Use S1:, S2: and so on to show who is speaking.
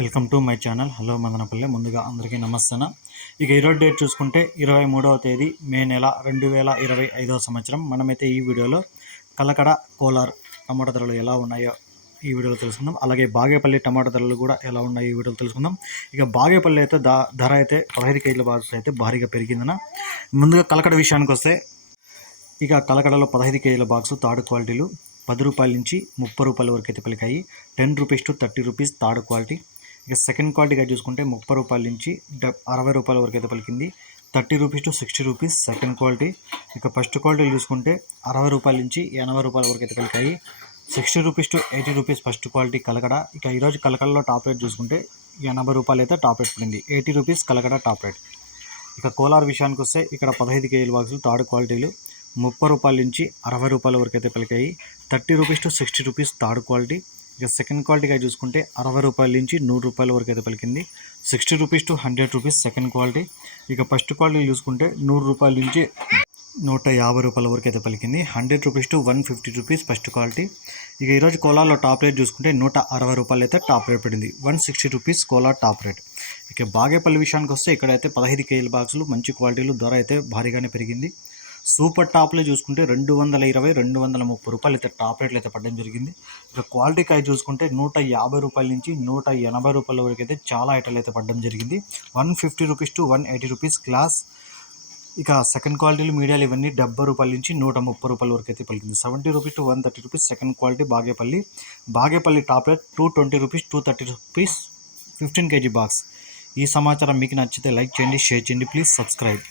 S1: Welcome to my channel. Hello Madanapalle. ముందుగా అందరికీ నమస్తన ఇక ఈరోజు డేట్ చూసుకుంటే ఇరవై మూడవ తేదీ మే నెల రెండు వేల ఇరవై ఐదవ సంవత్సరం. మనమైతే ఈ వీడియోలో కలకడ కోలార్ టమాటా ధరలు ఎలా ఉన్నాయో ఈ వీడియోలో తెలుసుకుందాం. అలాగే బాగేపల్లి టమాటా ధరలు కూడా ఎలా ఉన్నాయో ఈ వీడియోలో తెలుసుకుందాం. ఇక బాగేపల్లి అయితే దా ధర అయితే పదహైదు కేజీల బాక్స్ అయితే భారీగా పెరిగిందన ముందుగా కలకడ విషయానికి వస్తే ఇక కలకడలో పదహైదు కేజీల బాక్సు తాడు క్వాలిటీలు పది రూపాయల నుంచి ముప్పై రూపాయల వరకు అయితే పలికాయి. Ten rupees to thirty rupees third quality. ఇక సెకండ్ క్వాలిటీగా చూసుకుంటే ముప్పై రూపాయల నుంచి అరవై రూపాయల వరకు అయితే పలికింది. Thirty rupees to sixty rupees second quality ఇక ఫస్ట్ క్వాలిటీ చూసుకుంటే అరవై రూపాయల నుంచి ఎనభై రూపాయల వరకు అయితే పలికాయి. Sixty rupees to eighty rupees first quality Kalakada. ఇక ఈరోజు కలకడలో టాప్ రేట్ చూసుకుంటే ఎనభై రూపాయలు అయితే టాప్ రేట్ పడింది eighty rupees Kalakada top rate ఇక కోలార్ విషయానికి వస్తే ఇక్కడ పదహైదు కేజీల బాక్సులు థర్డ్ క్వాలిటీలు ముప్పై రూపాయల నుంచి అరవై రూపాయల వరకు అయితే పలికాయి. Thirty rupees to sixty rupees third quality ఇక సెకండ్ క్వాలిటీగా చూసుకుంటే అరవై రూపాయల నుంచి నూరు రూపాయల వరకు అయితే పలికింది. Sixty rupees to hundred rupees second quality ఇక ఫస్ట్ క్వాలిటీ చూసుకుంటే నూరు రూపాయల నుంచి నూట యాభై రూపాయల వరకు అయితే పలికింది. Hundred rupees to one fifty rupees first quality ఇక ఈరోజు కోలాలో టాప్ రేట్ చూసుకుంటే నూట అరవై రూపాయలు అయితే టాప్ రేట్ పడింది. One sixty rupees Kola top rate ఇక బాగేపల్లి విషయానికి వస్తే ఇక్కడైతే పదహైదు కేజీల బాక్సులు మంచి క్వాలిటీలు ధర అయితే భారీగానే పెరిగింది. సూపర్ టాప్లో చూసుకుంటే రెండు వందల ఇరవై రెండు వందల ముప్పై రూపాయలు అయితే టాప్ రేట్లు అయితే పడడం జరిగింది. ఇక క్వాలిటీ కాయ చూసుకుంటే నూట యాభై రూపాయల నుంచి నూట ఎనభై రూపాయల వరకు అయితే చాలా ఐటలు అయితే పడడం జరిగింది. One fifty rupees to one eighty rupees class ఇక సెకండ్ క్వాలిటీలు మీడియాలు ఇవన్నీ డెబ్బై రూపాయల నుంచి నూట ముప్పై రూపాయల వరకు అయితే పలికింది. Seventy rupees to one thirty rupees second quality Bagepalli. Bagepalli top rate two twenty rupees two thirty rupees fifteen KG box. ఈ సమాచారం మీకు నచ్చితే లైక్ చేయండి షేర్ చేయండి. Please subscribe.